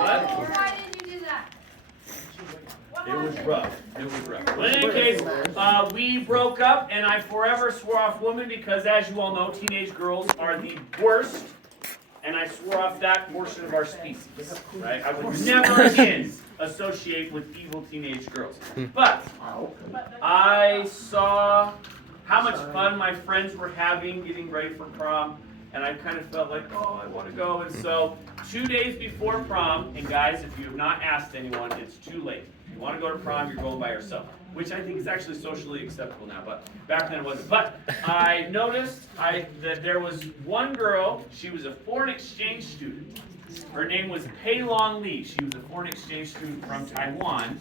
What? Why did you do that? It was rough. It was rough. But in any case, we broke up, and I forever swore off women because, as you all know, teenage girls are the worst. And I swore off that portion of our species, right? I would never again associate with evil teenage girls. But I saw how much fun my friends were having getting ready for prom, and I kind of felt like, oh, I want to go. And so 2 days before prom, and guys, if you have not asked anyone, it's too late. If you want to go to prom, you're going by yourself, which I think is actually socially acceptable now, but back then it wasn't. But I noticed that there was one girl, she was a foreign exchange student. Her name was Pei Long Li. She was a foreign exchange student from Taiwan,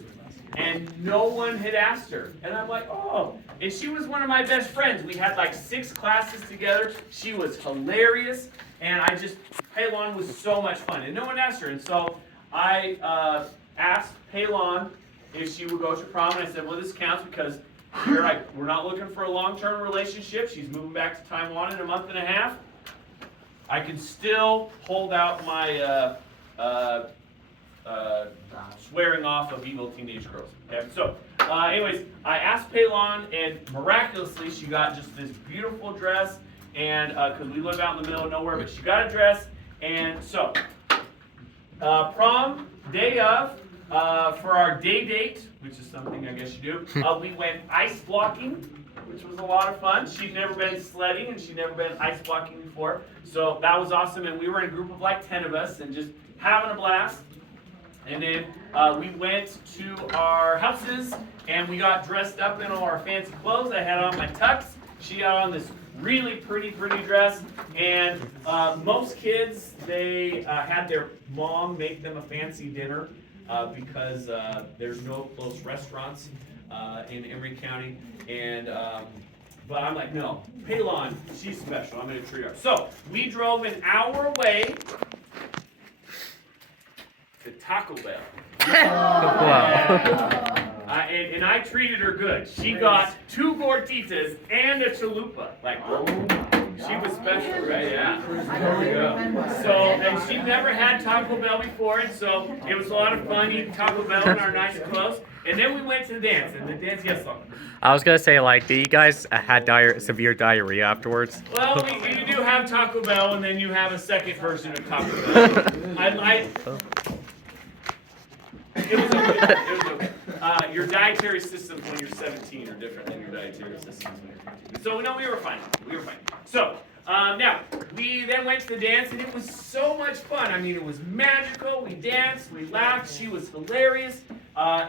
and no one had asked her. And I'm like, oh, and she was one of my best friends. We had like 6 classes together. She was hilarious, and Pei Long was so much fun, and no one asked her. And so I asked Pei Long if she would go to prom, and I said, well, this counts because we're not looking for a long-term relationship. She's moving back to Taiwan in a month and a half. I can still hold out my swearing off of evil teenage girls. Okay? So, anyways, I asked Pei Long, and miraculously, she got just this beautiful dress, and because we live out in the middle of nowhere, but she got a dress, and so, prom, day of, for our day date, which is something I guess you do, we went ice blocking, which was a lot of fun. She'd never been sledding, and she'd never been ice blocking before, so that was awesome, and we were in a group of like 10 of us, and just having a blast. And then we went to our houses, and we got dressed up in all our fancy clothes. I had on my tux. She got on this really pretty dress. And most kids, they had their mom make them a fancy dinner because there's no close restaurants in Emory County. And but I'm like, no, Pei Long, she's special. I'm going to treat her. So we drove an hour away to Taco Bell. And I treated her good. She got 2 gorditas and a chalupa. Like, she was special, right? Yeah. So, and she never had Taco Bell before, and so it was a lot of fun eating Taco Bell in our nice clothes. And then we went to the dance, and the dance, yes, sir. I was gonna say, like, do you guys had severe diarrhea afterwards? Well, we do have Taco Bell, and then you have a second version of Taco Bell. It was okay. It was okay. Your dietary systems when you're 17 are different than your dietary systems when you're 15. So, no, we were fine. We were fine. So, now, we then went to the dance, and it was so much fun. I mean, it was magical. We danced. We laughed. She was hilarious.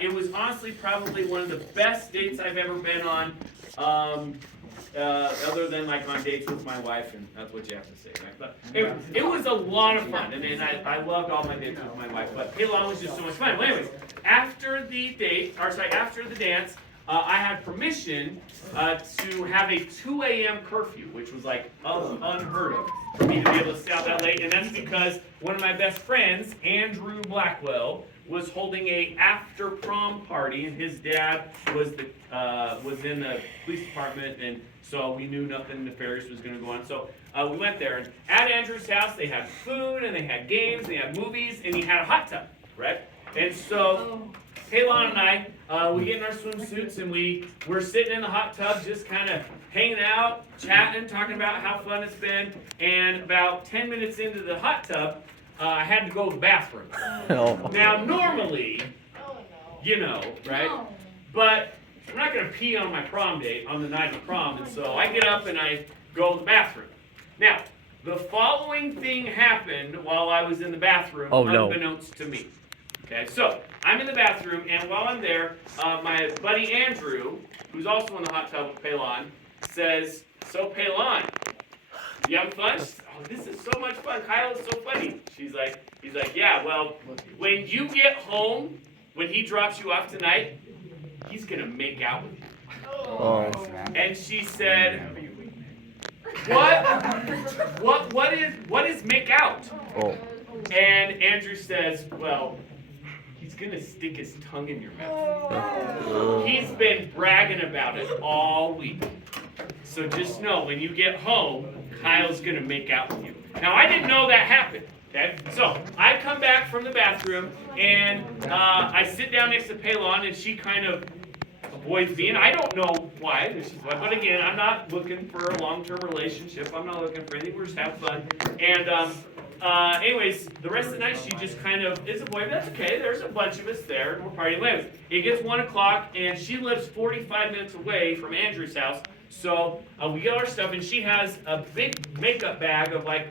It was honestly probably one of the best dates I've ever been on, other than like on dates with my wife, and that's what you have to say, right? But it was a lot of fun, and I loved all my dates with my wife, but Pei Long was just so much fun. Well, anyways, after the dance, I had permission to have a 2 a.m. curfew, which was like unheard of for me to be able to stay out that late, and that's because one of my best friends, Andrew Blackwell, was holding a after prom party, and his dad was in the police department, and so we knew nothing nefarious was going to go on. So we went there, and at Andrew's house, they had food, and they had games, they had movies, and he had a hot tub, right? And so Pei Long and I, we get in our swimsuits, and we're sitting in the hot tub, just kind of hanging out, chatting, talking about how fun it's been. And about 10 minutes into the hot tub, I had to go to the bathroom. Now, normally, you know, right? No. But I'm not going to pee on my prom date on the night of prom, and so I get up and I go to the bathroom. Now, the following thing happened while I was in the bathroom, unbeknownst to me. Okay, so I'm in the bathroom, and while I'm there, my buddy Andrew, who's also in the hot tub with Pei Long, says, "So Pei Long, you having fun?" "Oh, this is so much fun. Kyle is so funny." He's like, "Yeah, well, when you get home, when he drops you off tonight, he's gonna make out with you." Oh. And she said, What is make out?" Oh. And Andrew says, "Well, he's gonna stick his tongue in your mouth. He's been bragging about it all week. So just know, when you get home, Kyle's gonna make out with you." Now, I didn't know that happened. Okay, so I come back from the bathroom and I sit down next to Pelon and she kind of avoids me, and I don't know why. But again, I'm not looking for a long-term relationship. I'm not looking for anything. We're just having fun. And anyways, the rest of the night she just kind of is avoiding. That's okay. There's a bunch of us there, and we're partying. Anyways, it gets 1 o'clock, and she lives 45 minutes away from Andrew's house. So we get our stuff, and she has a big makeup bag of like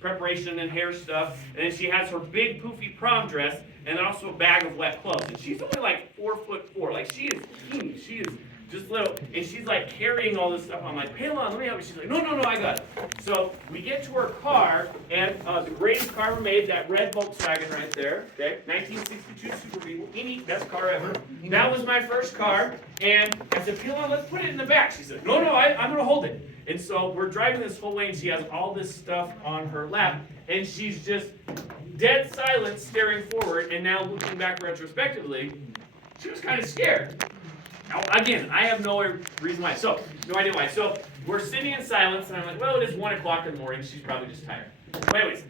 preparation and hair stuff, and then she has her big poofy prom dress, and then also a bag of wet clothes. And she's only like 4'4", like she is teeny, she is just little, and she's like carrying all this stuff. I'm like, Pelon, let me help you. She's like, no, I got it. So we get to her car, and the greatest car ever made, that red Volkswagen right there, okay, 1962 Super Beetle, best car ever. That was my first car, and I said, Pelon, let's put it in the back. She said, no, I'm gonna hold it. And so we're driving this whole way, and she has all this stuff on her lap, and she's just dead silent, staring forward, and now looking back retrospectively, she was kind of scared. Now, again, I have no reason why. So, no idea why. So, we're sitting in silence, and I'm like, well, it is 1 o'clock in the morning. She's probably just tired. So anyways,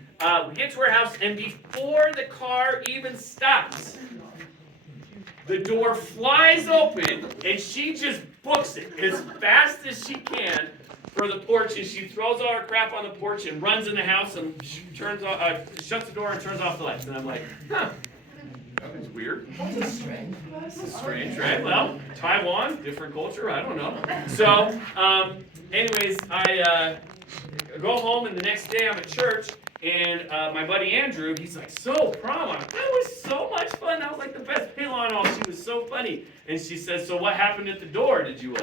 we get to her house, and before the car even stops, the door flies open, and she just books it as fast as she can for the porch, and she throws all her crap on the porch and runs in the house and shuts the door and turns off the lights. And I'm like, huh. That was weird. That's strange, right? Well, Taiwan, different culture, I don't know. So, anyways, I go home, and the next day I'm at church, and my buddy Andrew, he's like, so, prom, that was so much fun. That was like the best Pelon off. She was so funny. And she says, so what happened at the door? Did you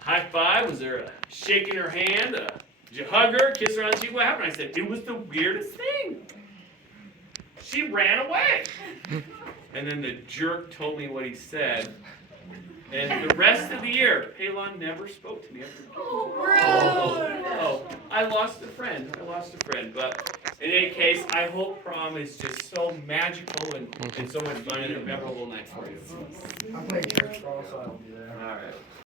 high five? Was there a shaking her hand? Did you hug her, kiss her on the cheek? What happened? I said, it was the weirdest thing. She ran away. And then the jerk told me what he said. And the rest of the year, Pelon never spoke to me after. Oh, I lost a friend. But in any case, I hope prom is just so magical and so much fun and a memorable night for you. I'm playing church also. I'll be there. All right.